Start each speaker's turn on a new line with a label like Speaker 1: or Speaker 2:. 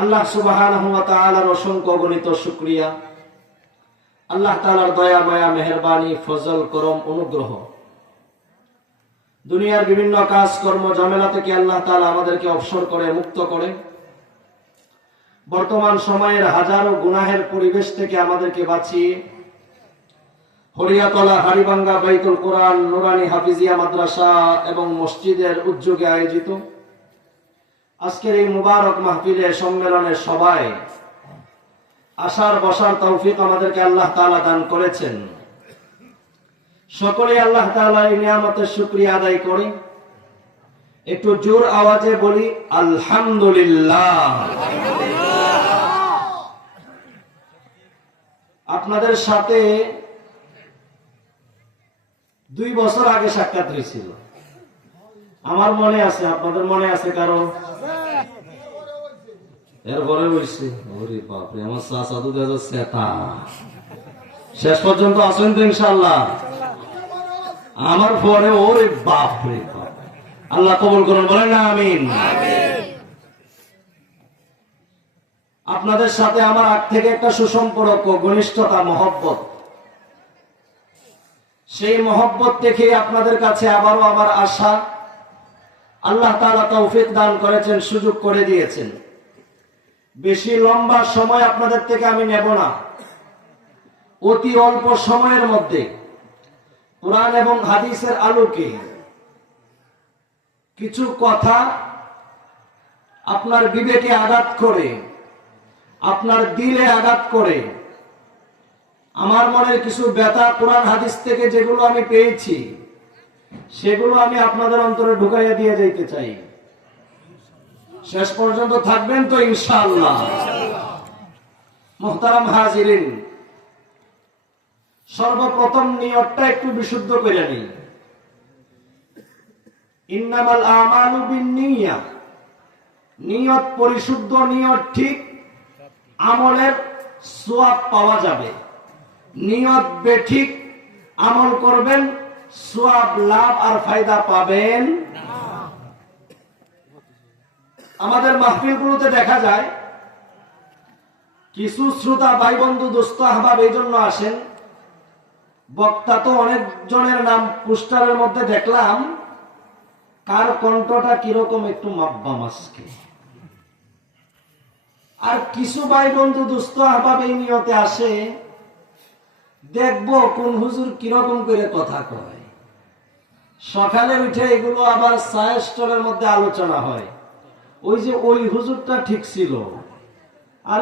Speaker 1: আল্লাহ সুবাহার অসংখ্য গণিত শুক্রিয়া। আল্লাহ তালার দয়া, মায়া, মেহরবানি, ফজল, করম, অনুগ্রহ। দুনিয়ার বিভিন্ন কাজকর্ম ঝামেলা থেকে আল্লাহ তালা আমাদেরকে অবসর করে, মুক্ত করে। বর্তমান সময়ের হাজারো গুনাহের পরিবেশ থেকে আমাদেরকে বাঁচিয়ে হরিয়াতলা হারিবাঙ্গা বাইতুল কোরআন, নুরানি হাফিজিয়া মাদ্রাসা এবং মসজিদের উদ্যোগে আয়োজিত আজকের এই মুবারক মাহফিলে, সম্মেলনের সবাই আসার বসার তৌফিক আমাদেরকে আল্লাহ তাআলা দান করেছেন। সকলে আল্লাহ তাআলা এই নিয়ামতের শুকরিয়া আদায় করি। একটু জোর আওয়াজে বলি, আলহামদুলিল্লাহ। আপনাদের সাথে দুই বছর আগে সাক্ষাৎ হয়েছিল। আমার মনে আছে, আপনাদের মনে আছে কারণ এরপরে বলছি, ওরে বাপরে, আমার চাচা তো দেখা সেতা শেষ পর্যন্ত আসেন তো ইনশাল্লাহ আমার পরে, ওরে বাপরে বাপ আল্লাহ কবুল করুন, বলেন না আমিন। আপনাদের সাথে আমার আগ থেকে একটা সুসম্পর্ক, ঘনিষ্ঠতা, মহব্বত। সেই মহব্বত দেখে আপনাদের কাছে আবারও আমার আশা। আল্লাহ তাআলা তৌফিক দান করেছেন, সুযোগ করে দিয়েছেন। বেশি লম্বা সময় আপনাদের থেকে আমি নেব না। অতি অল্প সময়ের মধ্যে কোরআন এবং হাদিসের আলোকে কিছু কথা আপনার বিবেকে আঘাত করে, আপনার দিলে আঘাত করে, আমার মনের কিছু ব্যথা কোরআন হাদিস থেকে যেগুলো আমি পেয়েছি, সেগুলো আমি আপনাদের অন্তরে ঢুকাইয়া দিয়ে যাইতে চাই। শেষ পর্যন্ত থাকবেন তো ইনশাআল্লাহ। মোহতারাম হাজিরিন, সর্বপ্রথম নিয়তটা একটু বিশুদ্ধ করে নিই ইন্নামাল নিয়ত পরিশুদ্ধ, নিয়ত ঠিক, আমলের সোয়াব পাওয়া যাবে। নিয়ত বেঠিক, আমল করবেন, সোয়াব লাভ আর ফায়দা পাবেন। আমাদের মাহফিলগুলোতে দেখা যায়, কিছু শ্রোতা ভাই বন্ধু দোস্ত আহবাব এই জন্য আসেন। বক্তা তো অনেক জনের নাম পোস্টারের মধ্যে দেখলাম। কার কণ্ঠটা কীরকম একটু মাব্বা মাসকে আর কিছু ভাই বন্ধু দুস্থ আহবাব এই নিয়তে আসে, দেখব কোন হুজুর কীরকম করে কথা কয়। সকালে উঠে এগুলো আবার চায়ের স্টলের মধ্যে আলোচনা হয়। ওই যে ওই হুজুরটা ঠিক ছিল।